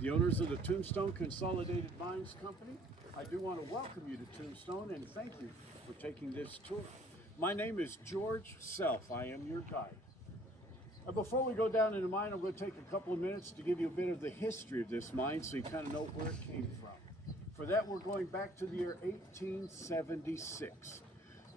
the owners of the Tombstone Consolidated Mines Company. I do want to welcome you to Tombstone and thank you for taking this tour. My name is George Self. I am your guide. Before we go down in the mine, I'm going to take a couple of minutes to give you a bit of the history of this mine so you kind of know where it came from. For that, we're going back to the year 1876.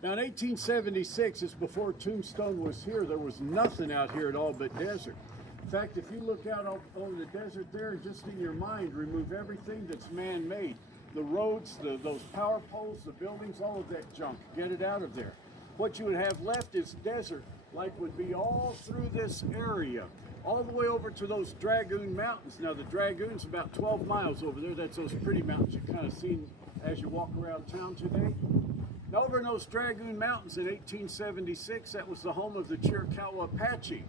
Now, in 1876, it's before Tombstone was here. There was nothing out here at all but desert. In fact, if you look out over the desert there and just in your mind, remove everything that's man-made. The roads, those power poles, the buildings, all of that junk. Get it out of there. What you would have left is desert, like would be all through this area, all the way over to those Dragoon Mountains. Now, the Dragoon's about 12 miles over there. That's those pretty mountains you kind of seen as you walk around town today. Now, over in those Dragoon Mountains in 1876, that was the home of the Chiricahua Apache,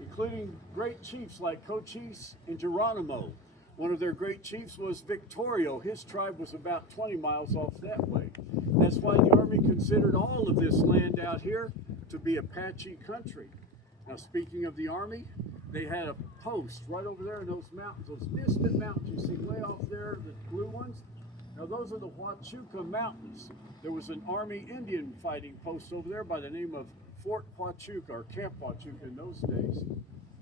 including great chiefs like Cochise and Geronimo. One of their great chiefs was Victorio. His tribe was about 20 miles off that way. That's why the Army considered all of this land out here to be Apache country. Now, speaking of the Army, they had a post right over there in those mountains, those distant mountains you see way off there, the blue ones. Now, those are the Huachuca Mountains. There was an Army Indian fighting post over there by the name of Fort Huachuca, or Camp Huachuca in those days.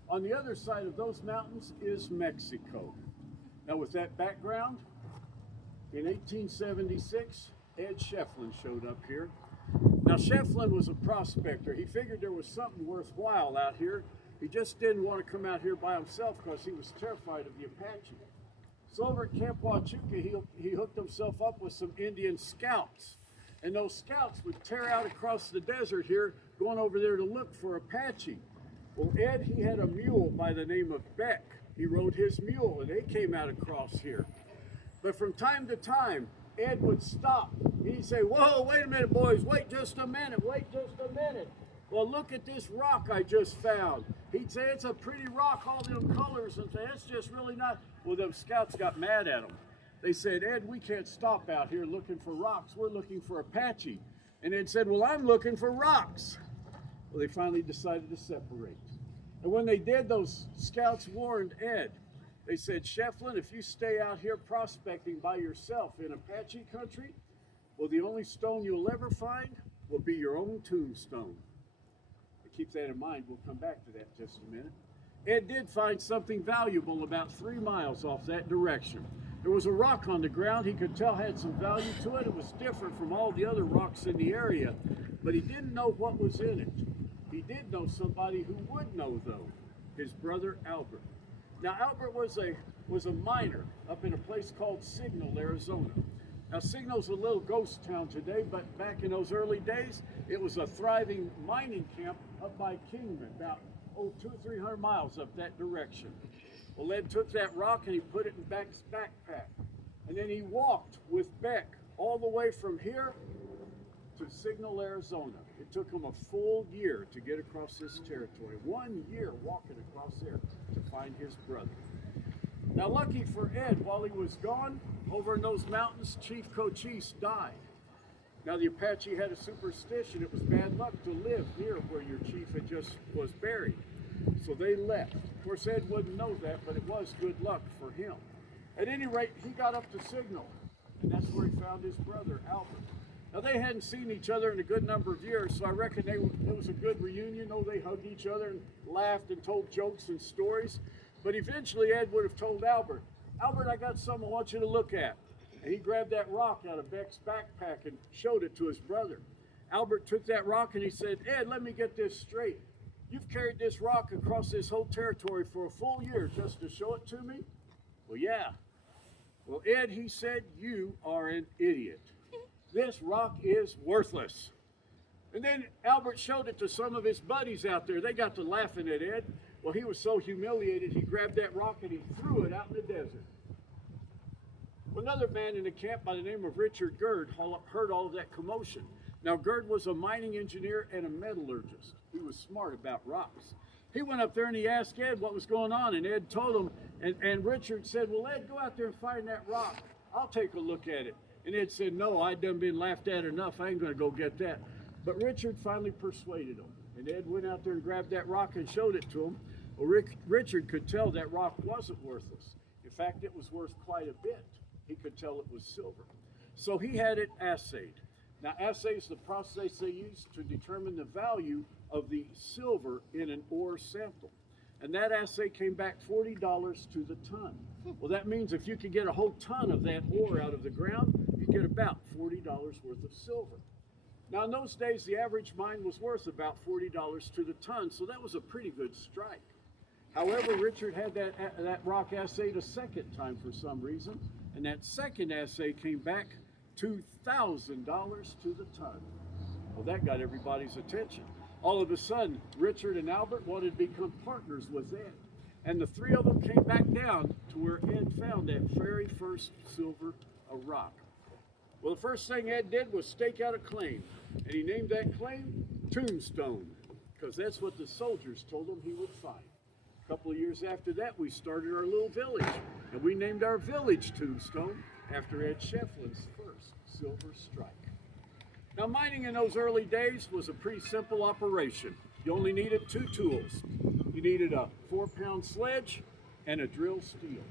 On the other side of those mountains is Mexico. Now, with that background, in 1876, Ed Schieffelin showed up here. Now, Schieffelin was a prospector. He figured there was something worthwhile out here. He just didn't want to come out here by himself because he was terrified of the Apache. So over at Camp Huachuca, he hooked himself up with some Indian scouts. And those scouts would tear out across the desert here, going over there to look for Apache. Well, Ed, he had a mule by the name of Beck. He rode his mule, and they came out across here. But from time to time, Ed would stop. He'd say, "Whoa, wait a minute, boys. Wait just a minute. Wait just a minute. Well, look at this rock I just found." He'd say, "It's a pretty rock, all them colors," and say, "It's just really not." Well, the scouts got mad at him. They said, "Ed, we can't stop out here looking for rocks. We're looking for Apache." And Ed said, "Well, I'm looking for rocks." Well, they finally decided to separate. And when they did, those scouts warned Ed. They said, "Schieffelin, if you stay out here prospecting by yourself in Apache country, well, the only stone you'll ever find will be your own tombstone." Keep that in mind. We'll come back to that in just a minute. Ed did find something valuable about 3 miles off that direction. There was a rock on the ground he could tell had some value to it. It was different from all the other rocks in the area, but he didn't know what was in it. He did know somebody who would know, though, his brother Albert. Now, Albert was a miner up in a place called Signal, Arizona. Now, Signal's a little ghost town today, but back in those early days, it was a thriving mining camp up by Kingman, about 200-300 miles up that direction. Well, Ed took that rock and he put it in Beck's backpack. And then he walked with Beck all the way from here to Signal, Arizona. It took him a full year to get across this territory. 1 year walking across there to find his brother. Now, lucky for Ed, while he was gone, over in those mountains, Chief Cochise died. Now, the Apache had a superstition. It was bad luck to live near where your chief had just was buried. So they left. Of course, Ed wouldn't know that, but it was good luck for him. At any rate, he got up to Signal, and that's where he found his brother, Albert. Now, they hadn't seen each other in a good number of years, so I reckon it was a good reunion. Oh, they hugged each other and laughed and told jokes and stories. But eventually, Ed would have told Albert, "Albert, I got something I want you to look at." And he grabbed that rock out of Beck's backpack and showed it to his brother. Albert took that rock and he said, "Ed, let me get this straight. You've carried this rock across this whole territory for a full year just to show it to me?" "Well, yeah." "Well, Ed," he said, "you are an idiot. This rock is worthless." And then Albert showed it to some of his buddies out there. They got to laughing at Ed. Well, he was so humiliated, he grabbed that rock and he threw it out in the desert. Well, another man in the camp by the name of Richard Gerd heard all of that commotion. Now, Gerd was a mining engineer and a metallurgist. He was smart about rocks. He went up there and he asked Ed what was going on, and Ed told him, and Richard said, "Well, Ed, go out there and find that rock. I'll take a look at it." And Ed said, "No, I done been laughed at enough. I ain't going to go get that." But Richard finally persuaded him. And Ed went out there and grabbed that rock and showed it to him. Well, Richard could tell that rock wasn't worthless. In fact, it was worth quite a bit. He could tell it was silver. So he had it assayed. Now, assay is the process they use to determine the value of the silver in an ore sample. And that assay came back $40 to the ton. Well, that means if you could get a whole ton of that ore out of the ground, you get about $40 worth of silver. Now, in those days, the average mine was worth about $40 to the ton, so that was a pretty good strike. However, Richard had that rock assayed a second time for some reason, and that second assay came back $2,000 to the ton. Well, that got everybody's attention. All of a sudden, Richard and Albert wanted to become partners with Ed. And the three of them came back down to where Ed found that very first silver rock. Well, the first thing Ed did was stake out a claim. And he named that claim Tombstone, because that's what the soldiers told him he would find. A couple of years after that, we started our little village. And we named our village Tombstone after Ed Schiefelin's first silver strike. Now, mining in those early days was a pretty simple operation. You only needed two tools. You needed a 4-pound sledge and a drill steel.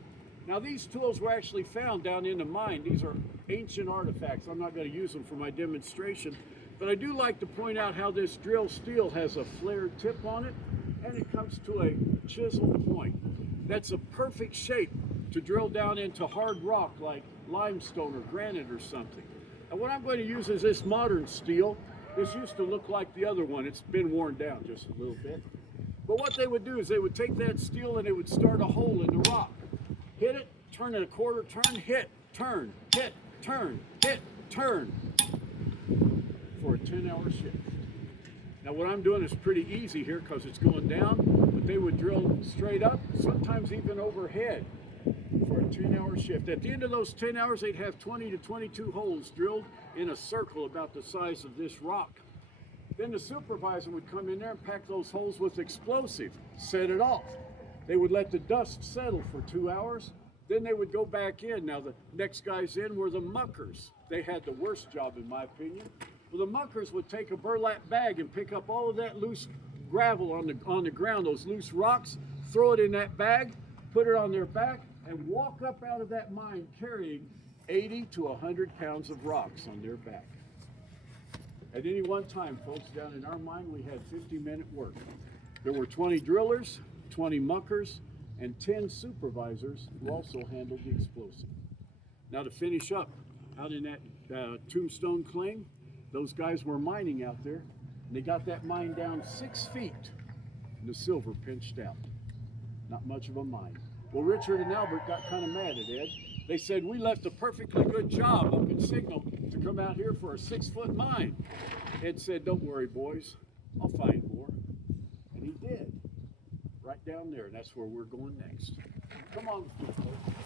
Now, these tools were actually found down in the mine. These are ancient artifacts. I'm not going to use them for my demonstration, but I do like to point out how this drill steel has a flared tip on it, and it comes to a chiseled point. That's a perfect shape to drill down into hard rock like limestone or granite or something. And what I'm going to use is this modern steel. This used to look like the other one. It's been worn down just a little bit. But what they would do is they would take that steel and they would start a hole in the rock. Hit it, turn it a quarter turn, hit, turn, hit, turn, hit, turn for a 10-hour shift. Now what I'm doing is pretty easy here because it's going down, but they would drill straight up, sometimes even overhead, for a 10-hour shift. At the end of those 10 hours, they'd have 20 to 22 holes drilled in a circle about the size of this rock. Then the supervisor would come in there and pack those holes with explosive, set it off. They would let the dust settle for 2 hours. Then they would go back in. Now the next guys in were the muckers. They had the worst job in my opinion. Well, the muckers would take a burlap bag and pick up all of that loose gravel on the ground, those loose rocks, throw it in that bag, put it on their back, and walk up out of that mine carrying 80 to 100 pounds of rocks on their back. At any one time, folks, down in our mine, we had 50 men at work. There were 20 drillers, 20 muckers, and 10 supervisors who also handled the explosive. Now to finish up, out in that Tombstone claim, those guys were mining out there, and they got that mine down 6 feet, and the silver pinched out. Not much of a mine. Well, Richard and Albert got kind of mad at Ed. They said, we left a perfectly good job up in Signal to come out here for a 6-foot mine. Ed said, don't worry, boys, I'll find more. And he did, right down there, and that's where we're going next. Come on with me, folks.